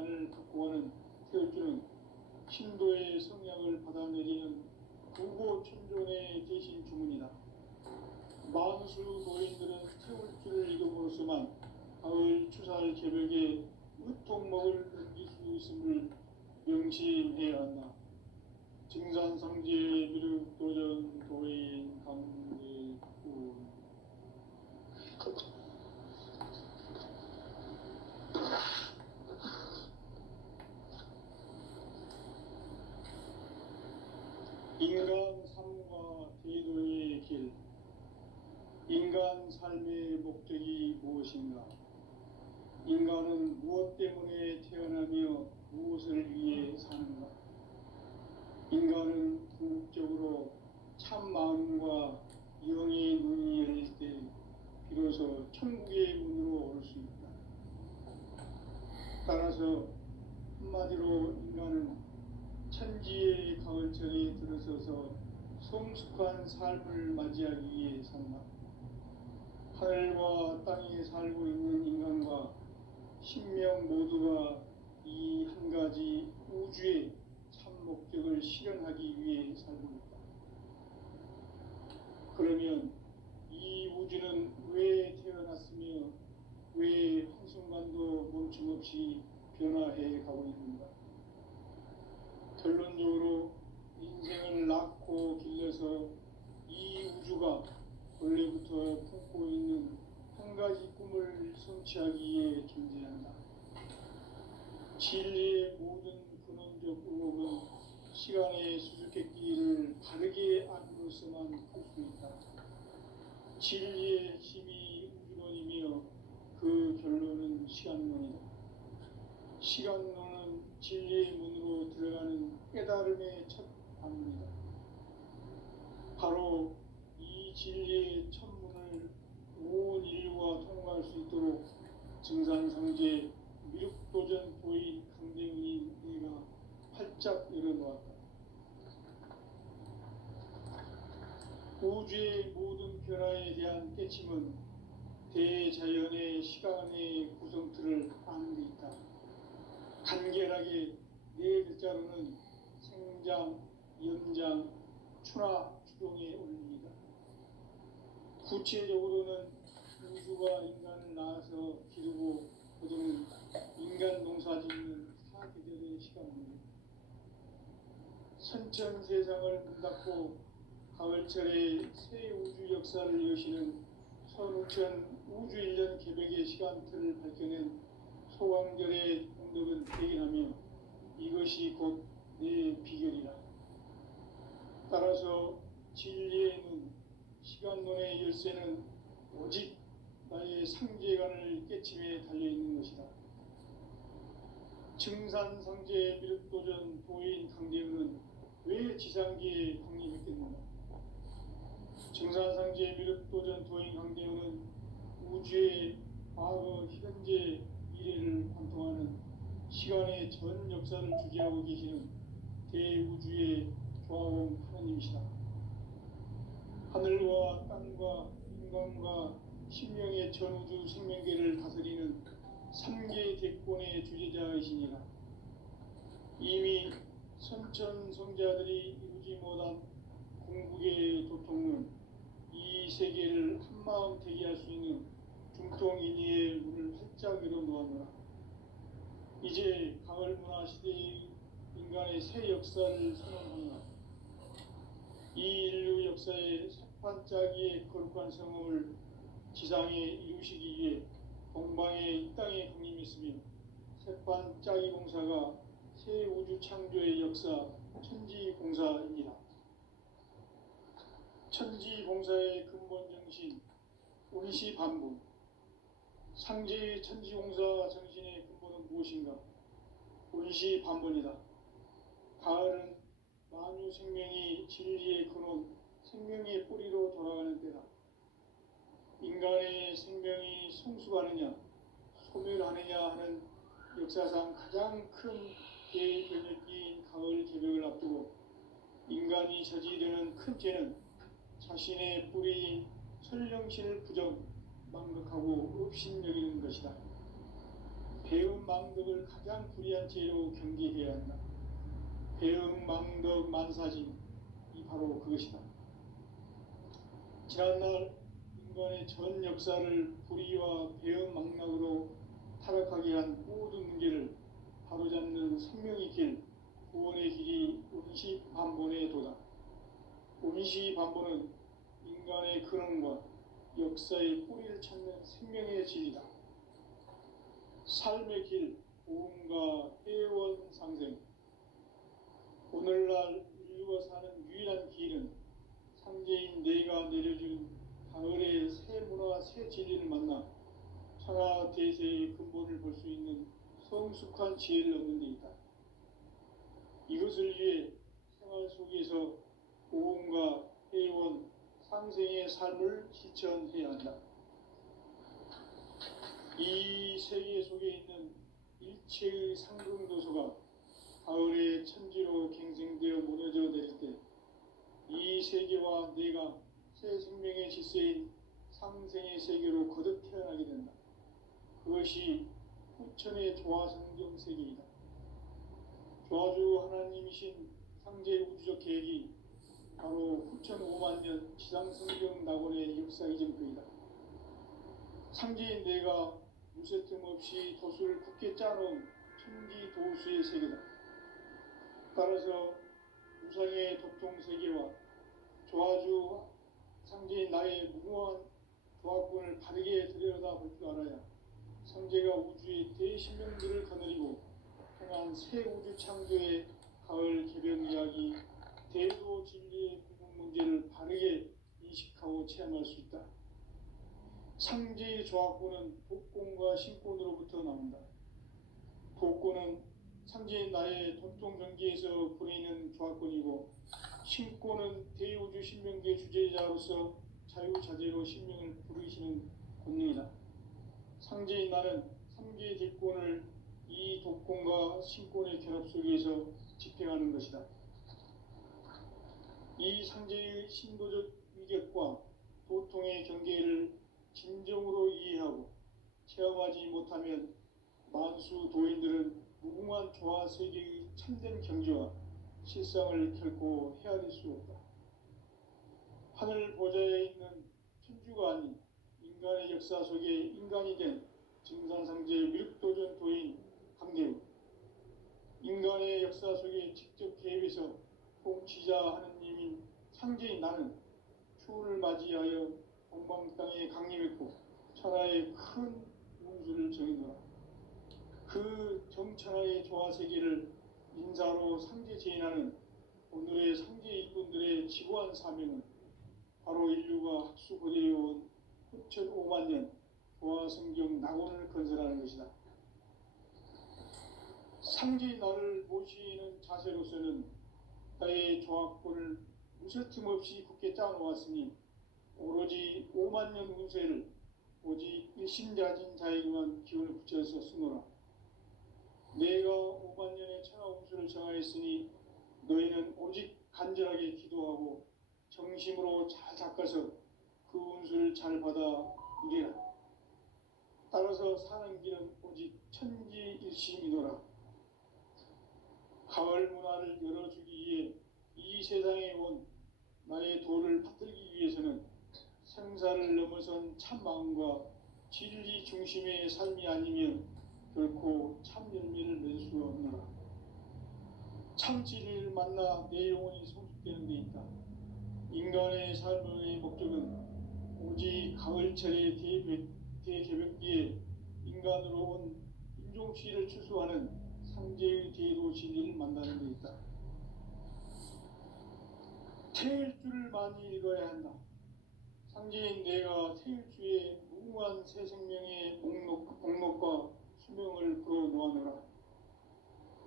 재난을 극복하는 태울주는 신도의 성약을 받아내리는 구고천존의 대신 주문이다. 만수 도인들은 태울주를 이름으로서만 가을 추살 개벽에 으통먹을 넘길 수 있음을 명심해야 한다. 증산상제 미륵도전 도인 강대구. 인간 삶과 대도의 길. 인간 삶의 목적이 무엇인가? 인간은 무엇 때문에 태어나며 무엇을 위해 사는가? 인간은 궁극적으로 참 마음과 영의 눈이 열릴 때 비로소 천국의 문으로 올 수 있다. 따라서 한마디로 인간은 천지의 가을철에 들어서서 성숙한 삶을 맞이하기 위해 산다. 하늘과 땅에 살고 있는 인간과 신명 모두가 이 한 가지 우주의 참 목적을 실현하기 위해 살고 있다. 그러면 이 우주는 왜 태어났으며 왜 한순간도 멈춤없이 변화해 가고 있는가? 결론적으로 인생을 낳고 길러서 이 우주가 원래부터 품고 있는 한 가지 꿈을 성취하기 위해 존재한다. 진리의 모든 근원적 의혹은 시간의 수수께끼를 바르게 안으로서만 풀 수 있다. 진리의 핵심이 우주론이며 그 결론은 시간론이다. 시간론은 진리의 문으로 들어가는 깨달음의 첫 방문이다. 바로 이 진리의 첫 문을 온 인류가 통과할 수 있도록 증산상제 미륵도전 도인 강대훈이 내가 활짝 열어놓았다. 우주의 모든 변화에 대한 깨침은 대자연의 시간의 구성틀을 아는 데 있다. 간결하게 네 글자로는 생장, 연장, 추나 추동의 원리이다. 구체적으로는 우주가 인간을 낳아서 기르고 거두는 인간 농사 짓는 사계절의 시간입니다. 선천 세상을 문 닫고 가을철에 새 우주 역사를 여시는 선우천 우주 1년 개벽의 시간틀을 밝혀낸 소광절의 공덕은 대견하며 이것이 곧 내 비결이라. 따라서 진리의 눈, 시간론의 열쇠는 오직 나의 상제관을 깨침에 달려있는 것이다. 증산상제 미륵도전 도인 강대훈은 왜 지상계에 확립했겠는가? 증산상제 미륵도전 도인 강대훈은 우주의 과거, 현재, 미래를 관통하는 시간의 전 역사를 주재하고 계시는 대우주의 조화원 하나님이시다. 하늘과 땅과 인간과 신명의 전우주 생명계를 다스리는 3계 대권의 주재자이시니라. 이미 선천성자들이 이루지 못한 궁극의 도통론, 이 세계를 한마음 대기할 수 있는 중통인의의 문을 활짝 열어놓았노라. 이제 가을 문화 시대의 인간의 새 역사를 선언하노라. 이 인류 역사의 석판짜기의 거룩한 성험을 지상에 이루시기 위해 동방의 이 땅에 강림했으며 석판짜기 공사가 새 우주 창조의 역사 천지공사입니다. 천지공사의 근본 정신 운시반분. 상제의 천지공사 정신의 근본은 무엇인가? 운시반분이다. 가을은 만유 생명이 진리의 근원, 생명의 뿌리로 돌아가는 때다. 인간의 생명이 성숙하느냐, 소멸하느냐 하는 역사상 가장 큰 대변혁기인 가을 개벽을 앞두고 인간이 저지르는 큰 죄는 자신의 뿌리인 설령신을 부정, 망각하고 업신여기는 것이다. 배은망덕을 가장 불의한 죄로 경계해야 한다. 배은망덕 만사진, 이 바로 그것이다. 지난날 인간의 전 역사를 불의와 배은망덕으로 타락하게 한 모든 문제를 바로잡는 생명의 길, 구원의 길이 운시반본의 도다. 운시반본은 인간의 근원과 역사의 뿌리를 찾는 생명의 진리다. 삶의 길, 보험과 회원 상생. 오늘날 인류가 사는 유일한 길은 상제인 내가 내려준 가을의 새 문화, 새 진리를 만나 천하 대세의 근본을 볼 수 있는 성숙한 지혜를 얻는 데 있다. 이것을 위해 생활 속에서 보험과 회원, 상생의 삶을 실천해야 한다. 이 세계 속에 있는 일체의 상승도소가 가을의 천지로 갱생되어 무너져 내릴 때 이 세계와 내가 새 생명의 질서인 상생의 세계로 거듭 태어나게 된다. 그것이 후천의 조화성경 세계이다. 조화주 하나님이신 상제 우주적 계획이 바로 후천 5만 년 지상성경 낙원의 역사 이전표이다. 상제인 내가 무쇠틈 없이 도수를 굳게 짜놓은 천지 도수의 세계다. 따라서 우상의 도통 세계와 조화주 상제인 나의 무모한 조합권을 바르게 들여다볼 줄 알아야 상제가 우주의 대신명들을 거느리고 통한 새 우주 창조의 가을 개변 이야기, 대도 진리의 궁극 문제를 바르게 인식하고 체험할 수 있다. 상제의 조합권은 독권과 신권으로부터 나온다. 독권은 상제인 나의 돈통 경기에서 부리는 조합권이고, 신권은 대우주 신명계 주제자로서 자유자재로 신명을 부르시는 권능이다. 상제인 나는 3개의 대권을 이 독권과 신권의 결합 속에서 집행하는 것이다. 이 상제의 신도적 위격과 도통의 경계를 진정으로 이해하고 체험하지 못하면 만수 도인들은 무궁한 조화 세계의 참된 경지와 실상을 결코 헤아릴 수 없다. 하늘 보좌에 있는 천주가 아닌 인간의 역사 속에 인간이 된 증산상제 밀도전 도인 강대우, 인간의 역사 속에 직접 개입해서 통치자 하느님인 상제인 나는 추운을 맞이하여 동방 땅에 강림했고 천하의 큰 운수를 정해놓아 그 정천하의 조화세계를 인사로 상제 제인하는 오늘의 상제 일꾼들의 지고한 사명은 바로 인류가 학수고대해온 후천 5만 년 조화성경 낙원을 건설하는 것이다. 상제인 나를 모시는 자세로서는 나의 조합권을 무쇠틈 없이 굳게 짜놓았으니 오로지 5만 년 운세를 오직 일심자진 자에게만 기운을 붙여서 쓰노라. 내가 5만 년의 천하 운수를 정하였으니 너희는 오직 간절하게 기도하고 정심으로 잘 닦아서 그 운수를 잘 받아 누리라. 따라서 사는 길은 오직 천지일심이노라. 가을 문화를 열어주기 위해 이 세상에 온 나의 도를 받들기 위해서는 생사를 넘어선 참마음과 진리 중심의 삶이 아니면 결코 참 열매를 맺을 수가 없노라. 참 진리를 만나 내 영혼이 성숙되는 데 있다. 인간의 삶의 목적은 오직 가을철의 대개벽기에 인간으로 온 인종치를 추수하는 상제의 대도 진리를 만나는 데 있다. 태일주를 많이 읽어야 한다. 상제인 내가 태일주의 무궁한 새 생명의 목록과 수명을 불어놓아노라.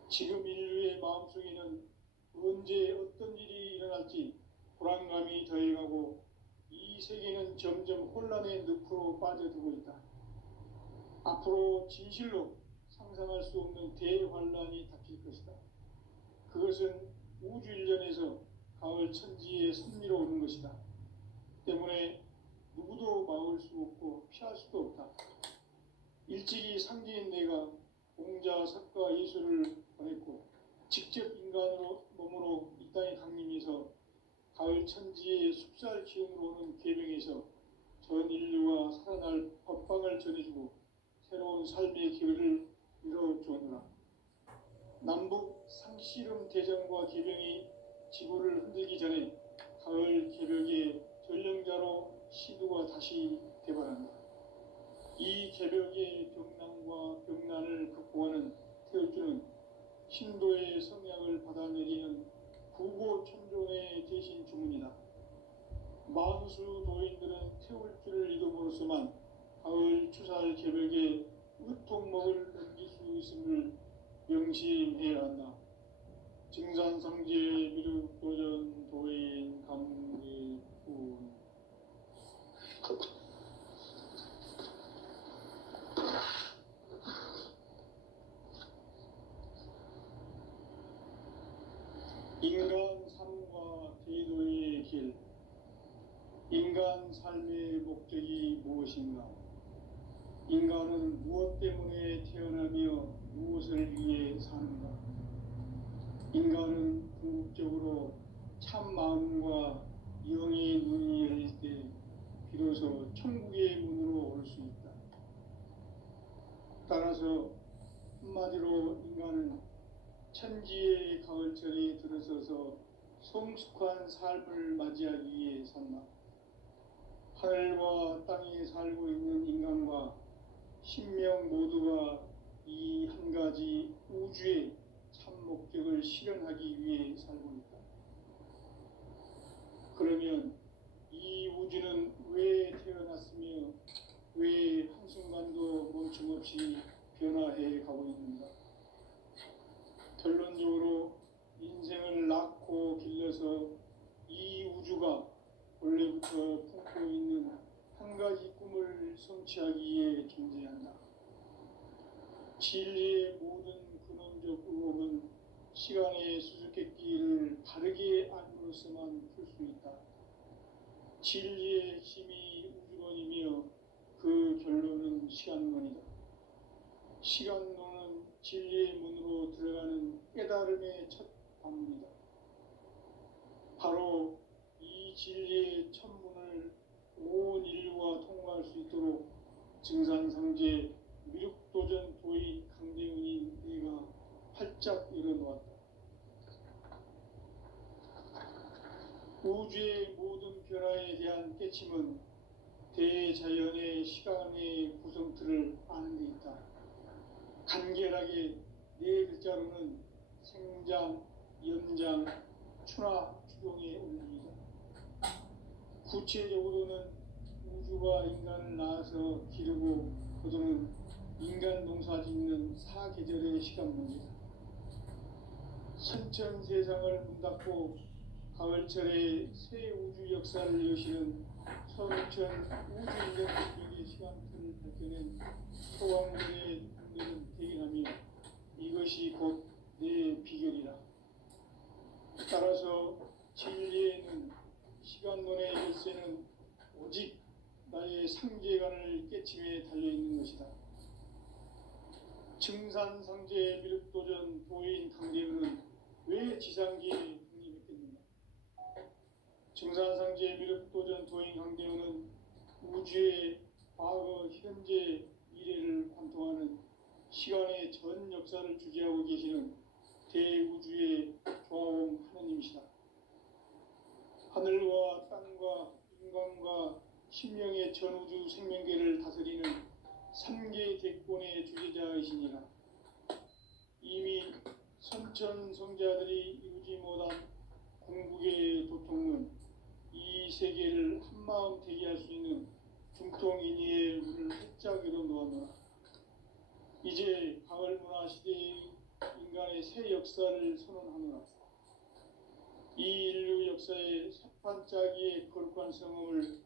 지금 인류의 마음속에는 언제 어떤 일이 일어날지 불안감이 더해가고 이 세계는 점점 혼란의 늪으로 빠져들고 있다. 앞으로 진실로 상상할 수 없는 대환란이 닥칠 것이다. 그것은 우주 일련에서 가을 천지에 선미로 오는 것이다. 때문에 누구도 막을 수 없고 피할 수도 없다. 일찍이 상제인 내가 아리수를 보냈고 직접 인간으로 몸으로 이 땅에 강림해서 가을 천지의 숙살 기운으로 오는 계명에서 전 인류가 살아날 법방을 전해주고 새로운 삶의 기회를 열어주었노라. 남북 상씨름 대전과 계병이 지구를 흔들기 전에 가을 개벽의 전령자로 시두가 다시 대발한다. 이 개벽의 병난과 병난을 극복하는 태울주는 신도의 성약을 받아내리는 구고천존의 대신 주문이다. 만수 도인들은 태울주를 이름으로서만 가을 추살 개벽의 으통목을 넘길 수 있음을 명심해야 한다. 증산상제 미륵도전 도인 감리군. 인간 삶과 대도의 길. 인간 삶의 목적이 무엇인가? 인간은 무엇 때문에 태어나며 무엇을 위해 사는가? 인간은 궁극적으로 참 마음과 영의 눈이 열릴 때 비로소 천국의 문으로 올 수 있다. 따라서 한마디로 인간은 천지의 가을철에 들어서서 성숙한 삶을 맞이하기 위해 산다. 하늘과 땅에 살고 있는 인간과 신명 모두가 이 한 가지 우주의 참 목적을 실현하기 위해 살고 있다. 그러면 이 우주는 왜 태어났으며 왜 한순간도 멈춤없이 변화해 가고 있는가? 결론적으로 인생을 낳고 길러서 이 우주가 원래부터 품고 있는 한 가지 꿈을 성취하기 위해 존재한다. 진리의 모든 근원적 의혹은 시간의 수수께끼를 바르게 알므로서만 풀 수 있다. 진리의 핵심이 우주론이며 그 결론은 시간론이다. 시간론은 진리의 문으로 들어가는 깨달음의 첫 방문이다. 바로 이 진리의 첫 문을 온 인류가 통과할 수 있도록 증산상제 미륵도전 도인 강대훈이 내가 활짝 열어놓았다. 우주의 모든 변화에 대한 깨침은 대자연의 시간의 구성틀을 아는 데 있다. 간결하게 네 글자로는 생장, 연장, 추나 추동의 원리이다. 구체적으로는 우주가 인간을 낳아서 기르고 거두는 인간 농사 짓는 사계절의 시간문이다. 선천 세상을 문닫고 가을철에 새 우주 역사를 여시는 선천 우주인간들의 시간틀을 밝혀낸 소왕들의 눈들은 대견하며 이것이 곧 내 비결이다. 따라서 진리에는 시간론의 열쇠는 오직 나의 상제관을 깨침에 달려있는 것이다. 증산상제 미륵도전 도인 강대훈은 왜 지상계에 독립했겠는가? 증산상제 미륵도전 도인 강대훈은 우주의 과거, 현재, 미래를 관통하는 시간의 전 역사를 주재하고 계시는 대우주의 조화원 하느님이시다. 하늘과 땅과 인간과 신명의 전우주 생명계를 다스리는 3계 대권의 주재자이시니라. 이미 선천성자들이 이루지 못한 궁극의 도통은 이 세계를 한마음 되게 할 수 있는 중통인의의 문을 활짝 열어놓았노라. 이제 가을 문화 시대의 인간의 새 역사를 선언하노라. 이 인류 역사의 새판짜기의 거룩한 성음을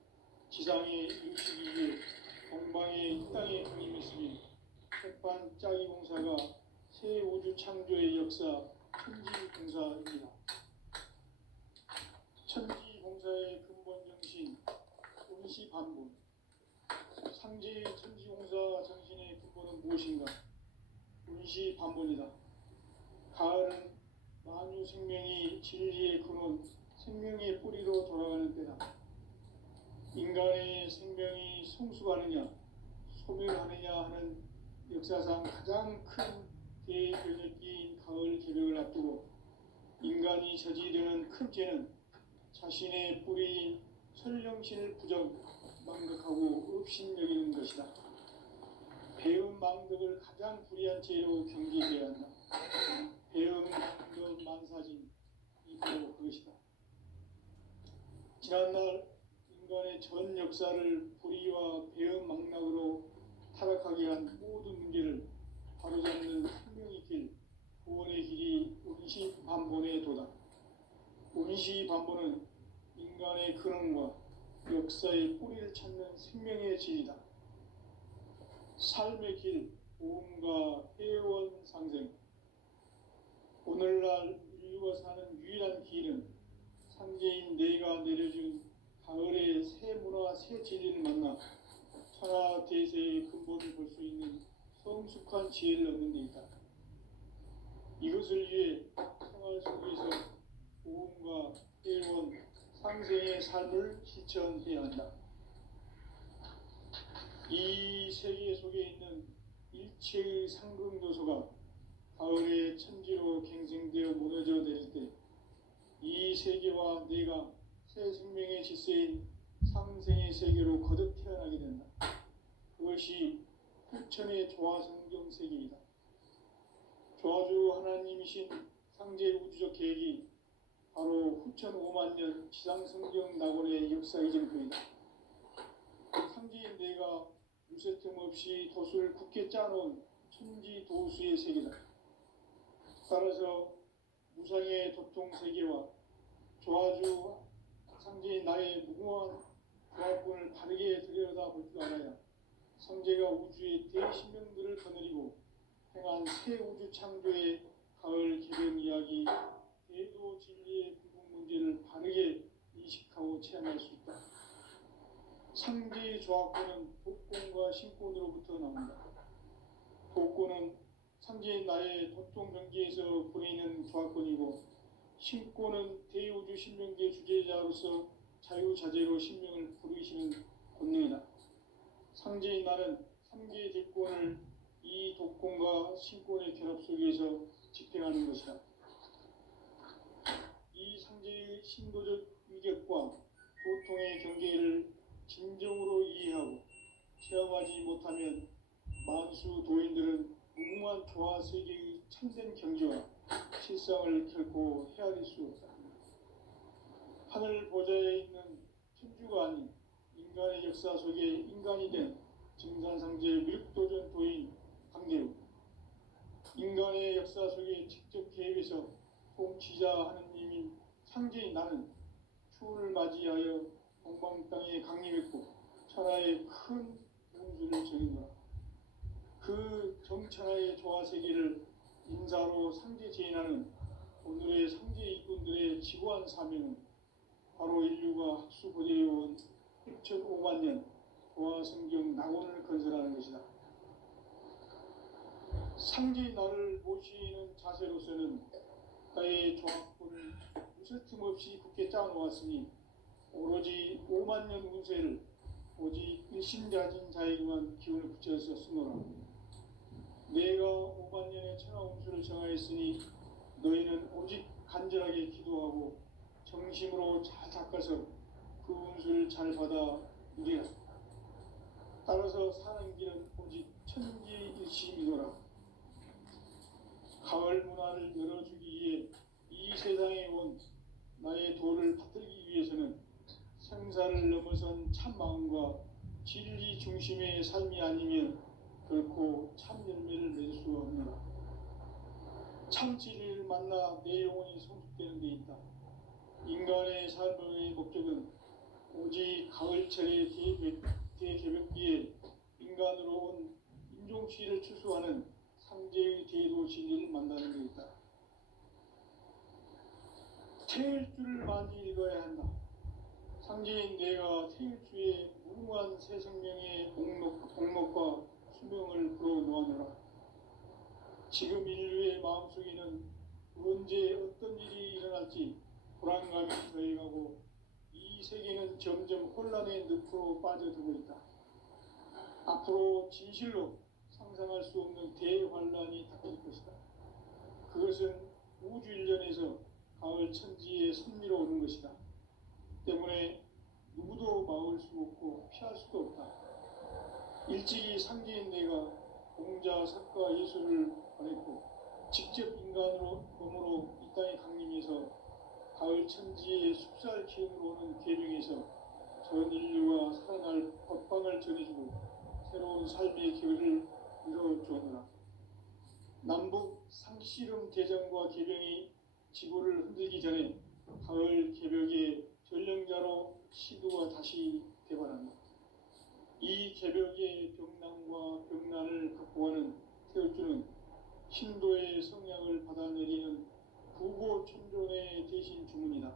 지상에 이루시기 위해 동방의 이 땅에 강림했으니 새판짜기 공사가 새 우주 창조의 역사 천지봉사입니다. 천지봉사의 근본 정신 운시반분. 상제의 천지봉사 정신의 근본은 무엇인가? 운시반분이다. 가을은 만유 생명이 진리의 근원, 생명의 뿌리로 돌아가는 때다. 인간의 생명이 성숙하느냐 소멸하느냐 하는 역사상 가장 큰 대변혁기인 가을 개벽을 앞두고 인간이 저지르는 큰 죄는 자신의 뿌리인 설령신을 망각하고 업신여기는 것이다. 배음 망덕을 가장 불의한 죄로 경계해야 한다. 배음 망덕 만사진 이 바로 그것이다. 지난날 인간의 전 역사를 불의와 배음 망락으로 타락하게 한 모든 문제를 바로잡는 생명의 길, 구원의 길이 운시반본의 도다. 운시반본은 인간의 근원과 역사의 뿌리를 찾는 생명의 질이다. 삶의 길, 보험과 회원 상생. 오늘날 인류가 사는 유일한 길은 상제인 내가 내려준 가을의 새 문화, 새 진리를 만나 천하 대세의 근본을 볼 수 있는 성숙한 지혜를 얻는 데 있다. 이것을 위해 생활 속에서 보험과 회원, 상생의 삶을 실천해야 한다. 이 세계 속에 있는 일체의 상승도소가 가을의 천지로 갱생되어 무너져 내릴 때 이 세계와 내가 새 생명의 질서인 상생의 세계로 거듭 태어나게 된다. 그것이 후천의 조화성경 세계이다. 조화주 하나님이신 상제 우주적 계획이 바로 후천 5만 년 지상성경 낙원의 역사 이정표이다. 상제인 내가 유세 틈 없이 도수를 굳게 짜놓은 천지 도수의 세계다. 따라서 무상의 도통 세계와 조화주 상제인 나의 무궁한 조합권을 바르게 들여다볼 줄 알아야 상제가 우주의 대신명들을 거느리고 행한 새 우주 창조의 가을 개변 이야기, 대도 진리의 부분 문제를 바르게 인식하고 체험할 수 있다. 상제의 조합권은 독권과 신권으로부터 나온다. 독권은 상제인 나의 도통 경계에서 보이는 조합권이고, 신권은 대우주 신명계 주제자로서 자유자재로 신명을 부르시는 권능이다. 상제인 나는 상제의 대권을 이 독권과 신권의 결합 속에서 집행하는 것이다. 이 상제의 신도적 위격과 도통의 경계를 진정으로 이해하고 체험하지 못하면 만수 도인들은 무궁한 조화 세계의 참된 경지와 실상을 결코 헤아릴 수 없다. 하늘 보좌에 있는 천주가 아닌 인간의 역사 속에 인간이 된 증산상제 미륵도전 도인 강대우, 인간의 역사 속에 직접 개입해서 통치자 하느님인 상제인 나는 추운을 맞이하여 동방 땅에 강림했고 천하의 큰 운수를 정인노라. 그 정천하의 조화세계를 인사로 상제 제인하는 오늘의 상제 일꾼들의 지고한 사명은 바로 인류가 학수고대해온 6,5만 년 조화성경 낙원을 건설하는 것이다. 상제인 나를 모시는 자세로서는 나의 조합권을 무쇠틈 없이 굳게 짜놓았으니 오로지 5만 년 운세를 오직 일심자진 자에게만 기운을 붙여서 쓰노라. 내가 5만 년의 천하 운수를 정하였으니 너희는 오직 간절하게 기도하고 정심으로 잘 닦아서 그 운수를 잘 받아 누리라. 따라서 사는 길은 오직 천지일심이노라. 가을 문화를 열어주기 위해 이 세상에 온 나의 도를 받들기 위해서는 생사를 넘어선 참 마음과 진리 중심의 삶이 아니면 결코 참 열매를 맺을 수 없노라. 참 진리를 만나 내 영혼이 성숙되는 데 있다. 인간의 삶의 목적은 오직 가을철의 대개벽기에 인간으로 온 인종시를 추수하는 상제의 대도 진리를 만나는 데 있다. 태일주를 많이 읽어야 한다. 상제인 내가 태일주의 무궁한 새 생명의 복목과 수명을 불어놓아노라. 지금 인류의 마음속에는 언제 어떤 일이 일어날지 불안감이 더해가고 이 세계는 점점 혼란의 늪으로 빠져들고 있다. 앞으로 진실로 상상할 수 없는 대환란이 닥칠 것이다. 그것은 우주 일련에서 가을 천지의 섭리로 오는 것이다. 때문에 누구도 막을 수 없고 피할 수도 없다. 일찍이 상제인 내가 공자, 석가, 예수를 보냈고 직접 인간으로 몸으로 이 땅에 강림해서 가을 천지의 숲살 기운으로 오는 계명에서 전 인류가 살아날 법방을 전해주고 새로운 삶의 기회를 이뤄주었노라. 남북 상씨름 대전과 계병이 지구를 흔들기 전에 가을 개벽의 전령자로 시두가 다시 되발한다. 이 개벽의 병난과 병난을 극복하는 태울주는 신도의 성향을 받아내리는 구고천존의 대신 주문이다.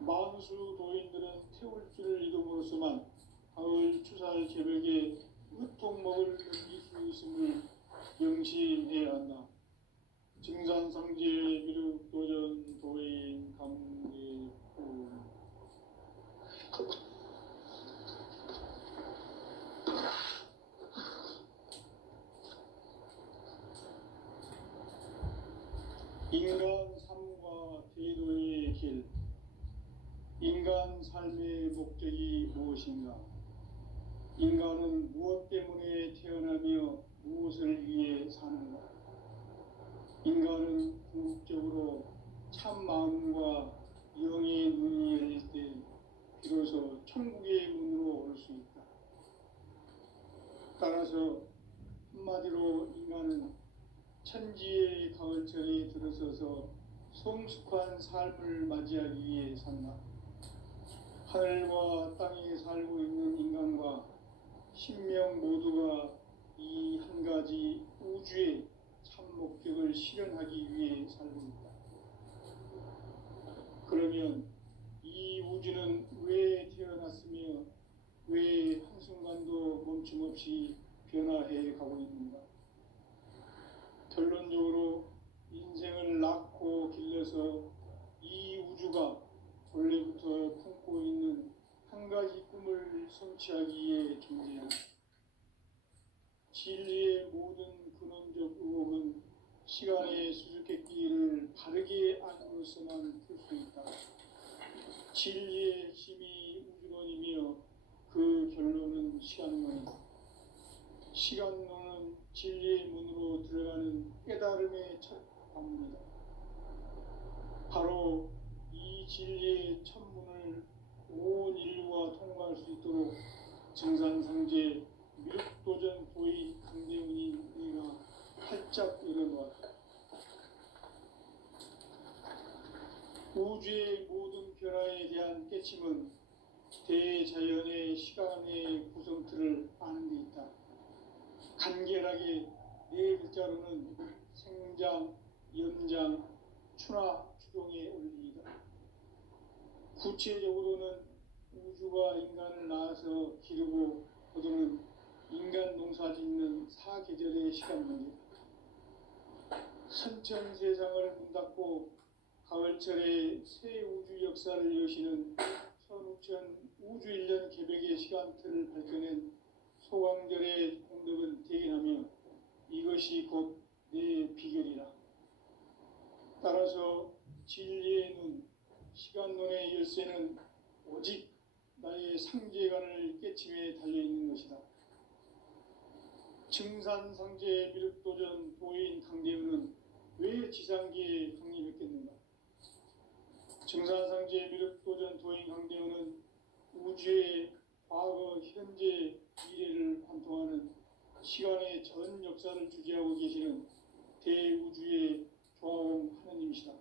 만수 도인들은 태울주를 이름으로서만 가을 추살 개벽의 으통목을 넘길 수 있음을 명심해야 한다. 증산상제 미륵도전 도인 감리후. 인간 삶과 대도의 길. 인간 삶의 목적이 무엇인가? 인간은 무엇 때문에 태어나며 무엇을 위해 사는가? 인간은 궁극적으로 참 마음과 영의 눈이 열릴 때 비로소 천국의 문으로 올 수 있다. 따라서 한마디로 인간은 천지의 가을철에 들어서서 성숙한 삶을 맞이하기 위해 산다. 하늘과 땅에 살고 있는 인간과 신명 모두가 이 한 가지 우주의 참 목적을 실현하기 위해 살고 있다. 그러면 이 우주는 왜 태어났으며 왜 한순간도 멈춤없이 변화해 가고 있는가? 결론적으로 인생을 낳고 길러서 이 우주가 원래부터 품고 있는 한 가지 꿈을 성취하기 위해 존재한다. 진리의 모든 근원적 의혹은 시간의 수수께끼를 바르게 안으로서만 풀 수 있다. 진리의 핵심이 우주론이며 그 결론은 시간론이다. 시간론은 진리의 문으로 들어가는 깨달음의 첫 관문이다. 바로 이 진리의 첫 문을 온 인류가 통과할 수 있도록 증산상제 미륵도전 도의 강대훈이 내가 활짝 열어놓았다. 우주의 모든 변화에 대한 깨침은 대자연의 시간의 구성틀을 아는 데 있다. 간결하게 네 글자로는 생장, 연장, 추나 추동의 원리이다. 구체적으로는 우주가 인간을 낳아서 기르고 거두는 인간 농사 짓는 사계절의 시간 문제다. 선천 세상을 문 닫고 가을철에 새 우주 역사를 여시는 선우천 우주 일년 개벽의 시간틀을 밝혀낸 소광절의 공덕은 대견하며 이것이 곧 내 비결이라. 따라서 진리의 눈, 시간론의 열쇠는 오직 나의 상제관을 깨침에 달려있는 것이다. 증산상제 미륵도전 도인 강대훈은 왜 지상계에 강림했겠는가? 증산상제 미륵도전 도인 강대훈은 우주의 과거, 현재, 미래를 관통하는 시간의 전 역사를 주재하고 계시는 대우주의 조화원 하느님이시다.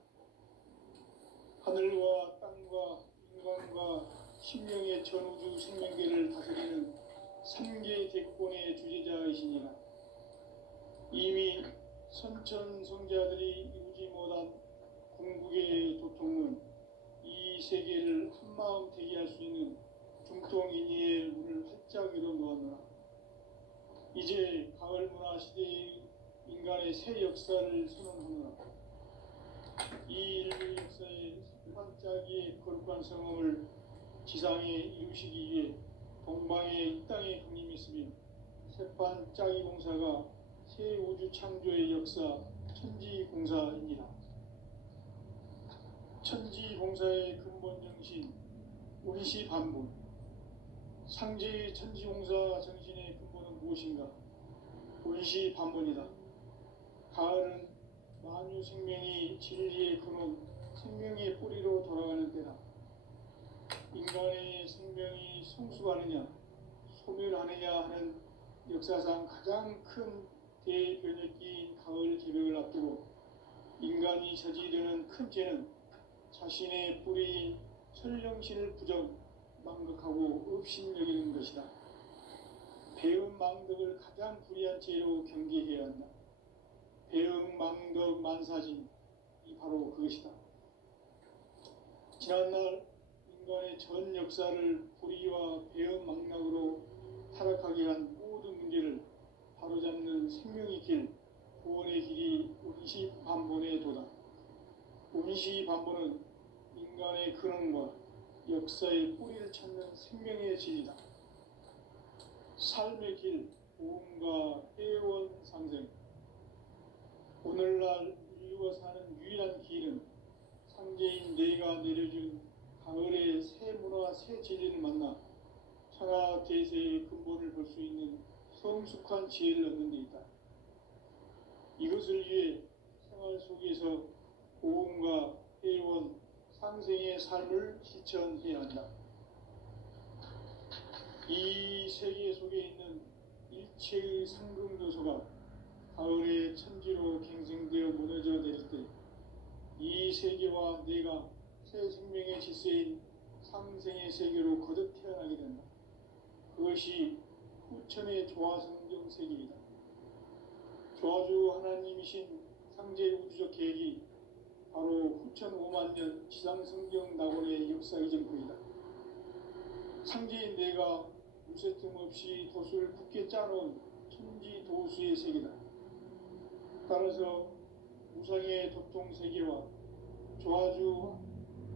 하늘과 땅과 인간과 신명의 전우주 생명계를 다스리는 삼계 대권의 주재자이시니라. 이미 선천성자들이 이루지 못한 궁극의 도통은 이 세계를 한마음 되게 할 수 있는 중통인의의 문을 활짝 열어놓았노라. 이제 가을 문화 시대의 인간의 새 역사를 선언하노라. 인류 역사의 반짝이의 거룩한 성험을 지상에 이루시기 위해 동방의 이 땅에 강림했으며 새반짝이 공사가 새 우주 창조의 역사 천지공사입니다. 천지공사의 근본 정신 운시반본. 상제의 천지공사 정신의 근본은 무엇인가? 운시반본이다. 가을은 만유 생명이 진리의 근원, 생명의 뿌리로 돌아가는 때다. 인간의 생명이 성숙하느냐, 소멸하느냐 하는 역사상 가장 큰 대변혁기인 가을 개벽을 앞두고 인간이 저지르는 큰 죄는 자신의 뿌리인 천령신을 망각하고 업신여기는 것이다. 배은망덕을 가장 불의한 죄로 경계해야 한다. 배은망덕 만사진이 바로 그것이다. 지난날 인간의 전 역사를 불의와 배은망락으로 타락하게 한 모든 문제를 바로잡는 생명의 길, 구원의 길이 운시반본의 도다. 운시반본은 인간의 근원과 역사의 뿌리를 찾는 생명의 진리다. 삶의 길, 보험과 회원 상생. 오늘날 인류가 사는 유일한 길은 상제인 내가 내려준 가을의 새 문화, 새 진리를 만나 천하 대세의 근본을 볼 수 있는 성숙한 지혜를 얻는 데 있다. 이것을 위해 생활 속에서 보험과 회원, 상생의 삶을 실천해야 한다. 이 세계 속에 있는 일체의 상승요소가 가을의 천지로 갱생되어 무너져 내릴 때 이 세계와 내가 새 생명의 질서인 상생의 세계로 거듭 태어나게 된다. 그것이 후천의 조화성경 세계이다. 조화주 하나님이신 상제 우주적 계획이 바로 후천 5만 년 지상성경 낙원의 역사 이전부이다. 상제인 내가 무쇠틈 없이 도수를 굳게 짜놓은 천지 도수의 세계다. 따라서 우상의 도통 세계와 조화주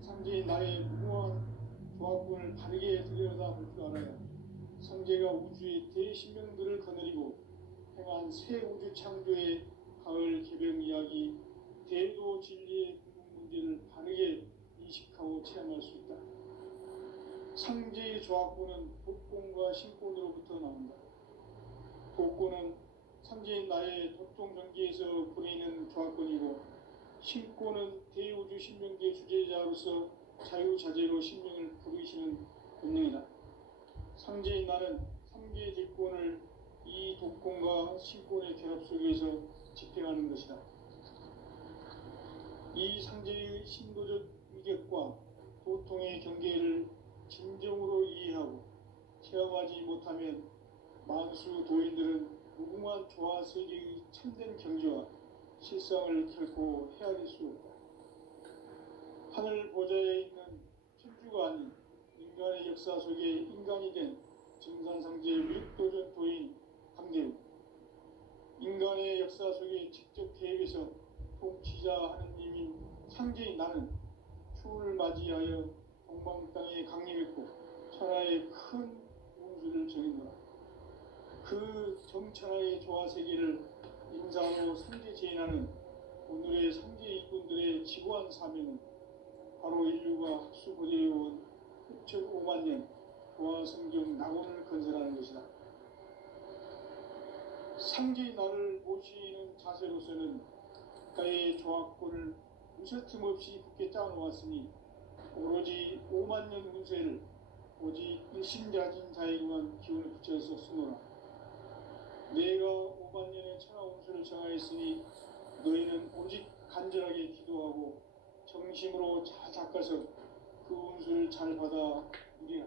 상제인 나의 무모한 조합군을 바르게 들여다볼 줄 알아야 상제가 우주의 대신명들을 거느리고 행한 새 우주 창조의 가을 개벽 이야기, 대도 진리의 근본 문제를 바르게 인식하고 체험할 수 있다. 상제의 조합군은 복권과 신권으로부터 나온다. 복권은 상제인 나의 도통 전기에서 보내는 조합권이고, 신권은 대우주 신명계 주제자로서 자유자재로 신명을 부르시는 권능이다. 상제인 나는 상계 대권을 이 독권과 신권의 결합 속에서 집행하는 것이다. 이 상제의 신도적 위격과 도통의 경계를 진정으로 이해하고 체험하지 못하면 만수 도인들은 무궁한 조화 세계의 참된 경지와 실상을 결코 헤아릴 수 없다. 하늘 보좌에 있는 천주가 아닌 인간의 역사 속에 인간이 된 증산상제의 위력도전 도인 강대우, 인간의 역사 속에 직접 개입해서 통치자 하느님인 상제인 나는 추운을 맞이하여 동방 땅에 강림했고 천하의 큰 운수를 정했노라. 그 정천하의 조화세계를 인사로 상제 제인하는 오늘의 상제 일꾼들의 지고한 사명은 바로 인류가 학수고대해온 후천 5만 년 조화성경 낙원을 건설하는 것이다. 상제의 나를 모시는 자세로서는 가의 조합권을 무쇠틈 없이 굳게 짜놓았으니 오로지 5만 년 운세를 오직 일심자진 자에게만 기운을 붙여서 쓰노라. 내가 5만 년의 천하 운수를 정하였으니 너희는 오직 간절하게 기도하고 정심으로 잘 닦아서 그 운수를 잘 받아 누리라.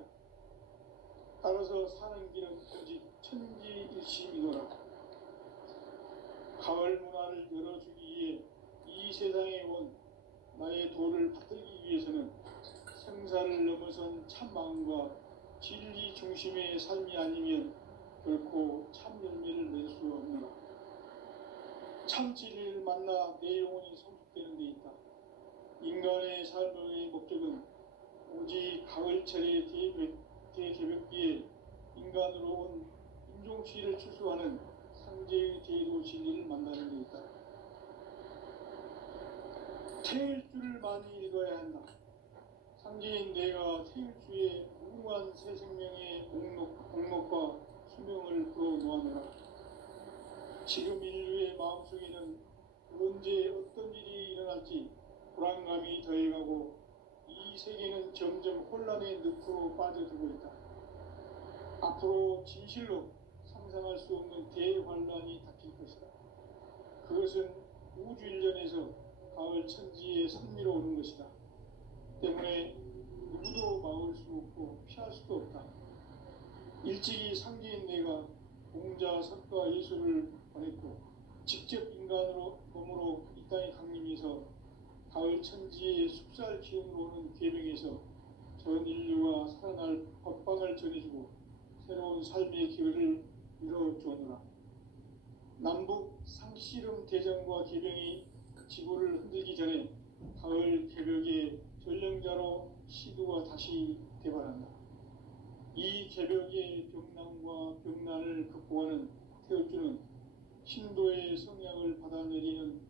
따라서 사는 길은 오직 천지일심이노라. 가을 문화를 열어주기 위해 이 세상에 온 나의 도를 받들기 위해서는 생사를 넘어선 참 마음과 진리 중심의 삶이 아니면 결코 참 열매를 낼 수 없노라. 참 진리를 만나 내 영혼이 성숙되는 데 있다. 인간의 삶의 목적은 오직 가을철의 대개벽기에 인간으로 온 인종주의를 추수하는 상제의 제도 진리를 만나는 데 있다. 태일 줄을 많이 읽어야 한다. 상제인 내가 태일주의 무궁한 새 생명의 목록과 수명을 풀어놓아노라. 지금 인류의 마음속에는 언제 어떤 일이 일어날지 불안감이 더해가고 이 세계는 점점 혼란의 늪으로 빠져들고 있다. 앞으로 진실로 상상할 수 없는 대환란이 닥칠 것이다. 그것은 우주 일련에서 가을 천지의 선미로 오는 것이다. 때문에 누구도 막을 수 없고 피할 수도 없다. 일찍이 상제인 내가 공자, 석가, 예수를 보냈고 직접 인간으로 몸으로 이 땅에 강림해서 가을 천지의 숙살 기운으로 오는 계명에서 전 인류가 살아날 법방을 전해주고 새로운 삶의 기회를 이뤄주었노라. 남북 상씨름 대전과 계명이 지구를 흔들기 전에 가을 개벽의 전령자로 시두가 다시 대발한다. 이 개벽의 병난과 병난을 극복하는 태울주는 신도의 성향을 받아내리는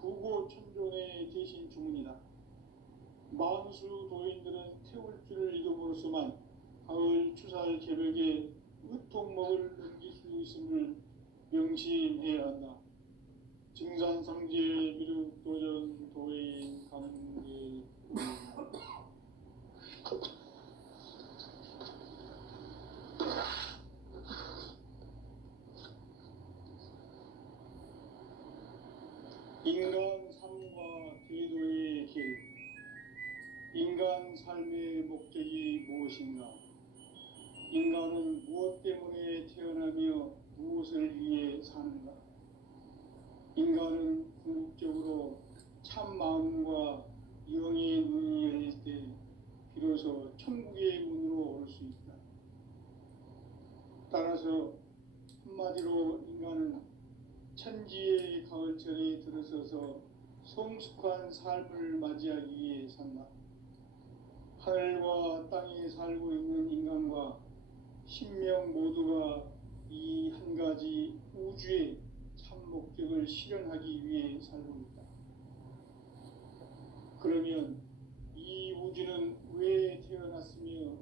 부고천존의 대신 주문이다. 만수 도인들은 태울주를 이름으로서만 가을 추살 개벽의 의통목을 넘길 수 있음을 명심해야 한다. 증산상제 미륵도전 도인 강계 인간 삶과 제도의 길. 인간 삶의 목적이 무엇인가? 인간은 무엇 때문에 태어나며 무엇을 위해 사는가? 인간은 궁극적으로 참 마음과 영의 눈이 열릴 때 비로소 천국의 문으로 올 수 있다. 따라서 한마디로 인간은 천지의 가을철에 들어서서 성숙한 삶을 맞이하기 위해 산다. 하늘과 땅에 살고 있는 인간과 신명 모두가 이 한 가지 우주의 참 목적을 실현하기 위해 살고 있다. 그러면 이 우주는 왜 태어났으며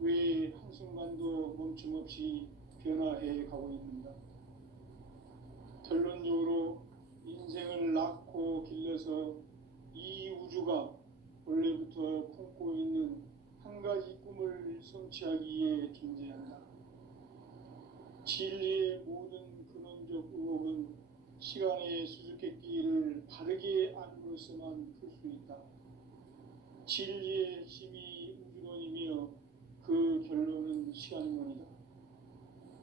왜 한순간도 멈춤없이 변화해 가고 있는가? 결론적으로 인생을 낳고 길러서 이 우주가 원래부터 품고 있는 한 가지 꿈을 성취하기 위해 존재한다. 진리의 모든 근원적 의혹은 시간의 수수께끼를 바르게 안으로서만 풀 수 있다. 진리의 핵심이 우주론이며 그 결론은 시간론이다.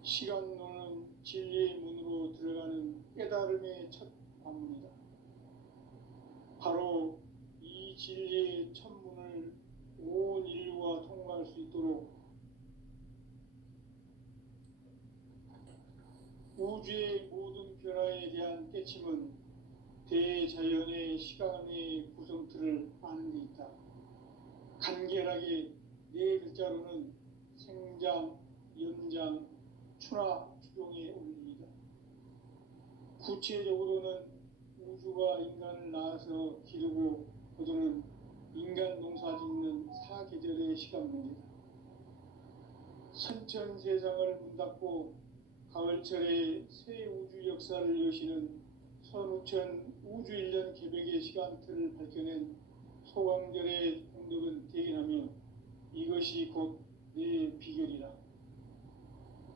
시간론은 진리의 문으로 들어가는 깨달음의 첫 관문이다. 바로 이 진리의 첫 문을 온 인류가 통과할 수 있도록 우주의 모든 변화에 대한 깨침은 대자연의 시간의 구성틀을 아는 데 있다. 간결하게 네 글자로는 생장, 연장, 추나 추종의 원리이다. 구체적으로는 우주가 인간을 낳아서 기르고 거두는 인간 농사 짓는 사계절의 시간문이다. 선천 세상을 문닫고 가을철에 새 우주 역사를 여시는 선우천 우주일년 개벽의 시간틀을 밝혀낸 소강절의 공덕은 대견하며 이것이 곧 내 비결이라.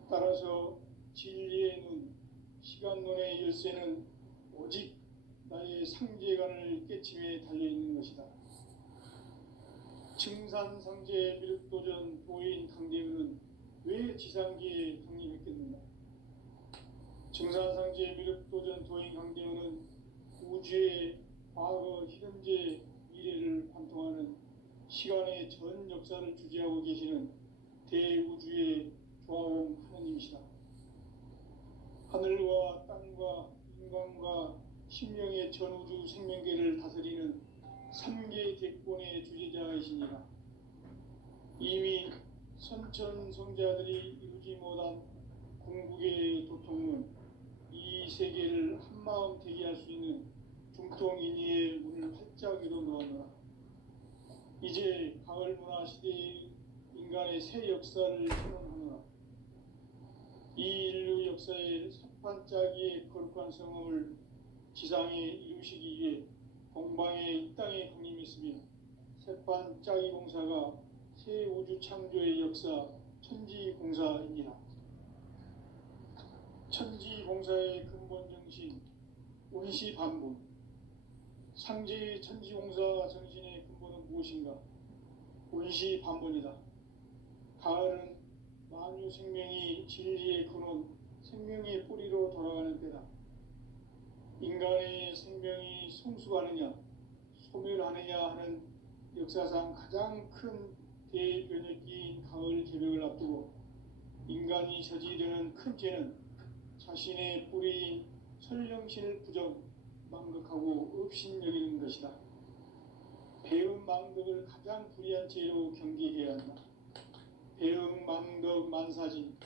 따라서 진리의 눈, 시간론의 열쇠는 오직 나의 상제관을 깨침에 달려있는 것이다. 증산상제 미륵도전 도인 강대우는 왜 지상계에 강림했겠는가? 증산상제 미륵도전 도인 강대우는 우주의 과거, 현재, 미래를 관통하는 시간의 전 역사를 주재하고 계시는 대우주의 조화원 하느님이시다. 하늘과 땅과 인간과 신명의 전우주 생명계를 다스리는 삼계 대권의 주제자이시니라. 이미 선천성자들이 이루지 못한 궁극의 도통은 이 세계를 한마음 되게 할 수 있는 중통인의의 문을 활짝 열어 놓았노라. 이제 가을 문화 시대의 인간의 새 역사를 선언하노라. 이 인류 역사의 석판짜기의 거룩한 성험을 지상에 이루시기 위해 공방에 이 땅에 강림했으며 새판짜기 공사가 새 우주 창조의 역사 천지공사입니다. 천지공사의 근본 정신 운시반분. 상제의 천지공사 정신의 근본은 무엇인가? 운시반분이다. 가을은 만유 생명이 진리의 근원, 생명의 뿌리로 돌아가는 때다. 인간의 생명이 성숙하느냐, 소멸하느냐 하는 역사상 가장 큰 대변혁기인 가을 개벽을 앞두고 인간이 저지르는 큰 죄는 자신의 뿌리인 설령신을 부정, 망극하고 업신여기는 것이다. 배음 망덕을 가장 불의한 죄로 경계해야 한다. 배음 망덕 만사진,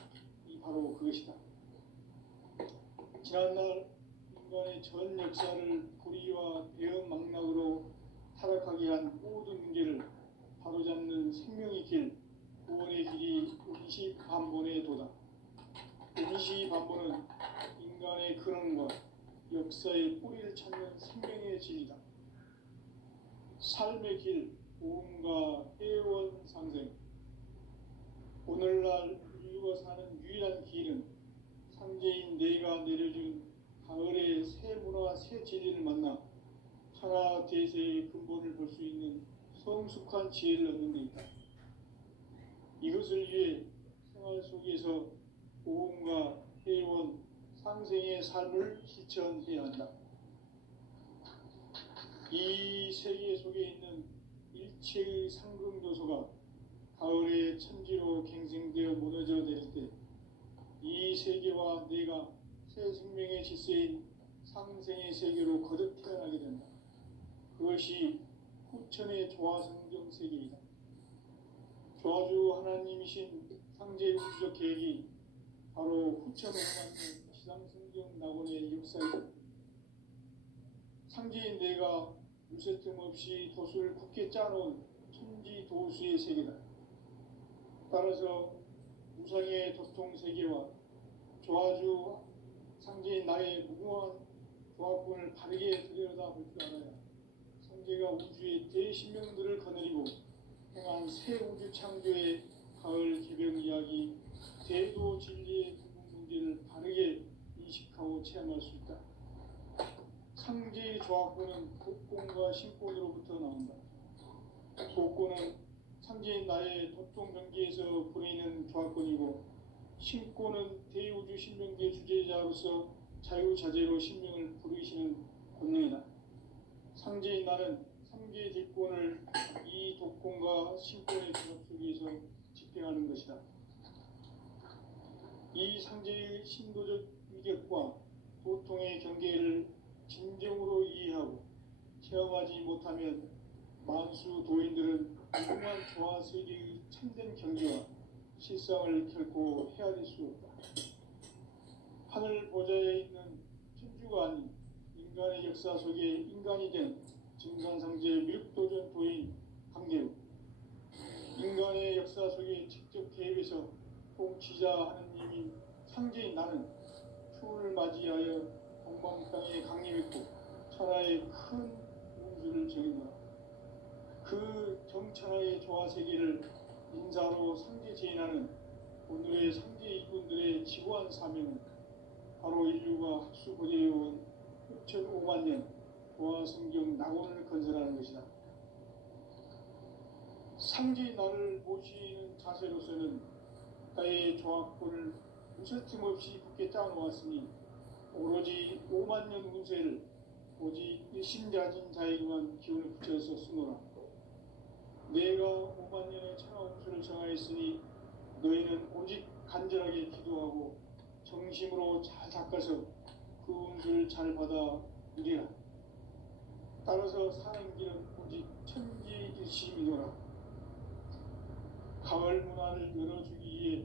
이 바로 그것이다. 지난날 인간의 전 역사를 불의와 배음 망락으로 타락하게 한 모든 문제를 바로잡는 생명의 길, 구원의 길이 운시반본의 도다. 운시반본은 인간의 근원과 역사의 뿌리를 찾는 생명의 진리다. 삶의 길, 보험과 회원 상생. 오늘날 인류가 사는 유일한 길은 상제인 내가 내려준 가을의 새 문화, 새 진리를 만나 천하 대세의 근본을 볼 수 있는 성숙한 지혜를 얻는 데 있다. 이것을 위해 생활 속에서 보험과 회원, 상생의 삶을 실천해야 한다. 이 세계 속에 있는 일체의 상승요소가 가을의 천지로 갱생되어 무너져 내릴 때 이 세계와 내가 새 생명의 질서인 상생의 세계로 거듭 태어나게 된다. 그것이 후천의 조화성경 세계이다. 조화주 하나님이신 상제의 우주적 계획이 바로 후천으로 만든 지상성경 낙원의 역사이다. 상제인 내가 무쇠 틈 없이 도수를 굳게 짜놓은 천지도수의 세계다. 따라서 우상의 도통 세계와 조화주 상제인 나의 무궁한 조합군을 바르게 들여다볼 줄 알아야 상제가 우주의 대신명들을 거느리고 행한 새 우주 창조의 가을 개벽 이야기, 대도 진리의 근본 문제를 바르게 인식하고 체험할 수 있다. 상제의 조합군은 독공과 신권으로부터 나온다. 독권은 상제인 나의 도통 경계에서 보내는 조합권이고, 신권은 대우주 신명계 주제자로서 자유자재로 신명을 부르시는 권능이다. 상제인 나는 삼계 대권을 이 독권과 신권의 결합 속에서 집행하는 것이다. 이 상제의 신도적 위력과 도통의 경계를 진정으로 이해하고 체험하지 못하면 만수 도인들은 무궁한 조화 세계의 참된 경지와 실상을 결코 헤아릴 수 없다. 하늘 보좌에 있는 천주가 아닌 인간의 역사 속에 인간이 된 증산상제 미륵도전 도인 강계우, 인간의 역사 속에 직접 개입해서 통치자 하느님인 상제인 나는 추운을 맞이하여 동방 땅에 강림했고 천하의 큰 운수를 정했노라. 그 정천하의 조화세계를 인사로 상제 제인하는 오늘의 상제 이군들의 지구한 사명은 바로 인류가 학수고대해온 6,500만 년 조화성경 낙원을 건설하는 것이다. 상제의 나를 모시는 자세로서는 나의 조합권을 무쇠틈 없이 굳게 짜놓았으니 오로지 5만 년 운세를 오직 일심자진 자에게만 기운을 붙여서 쓰노라. 내가 5만 년의 천하 운수를 정하였으니 너희는 오직 간절하게 기도하고 정심으로 잘 닦아서 그 운수를 잘 받아 누리라. 따라서 사는 길은 오직 천지일심이노라. 가을 문화를 열어주기 위해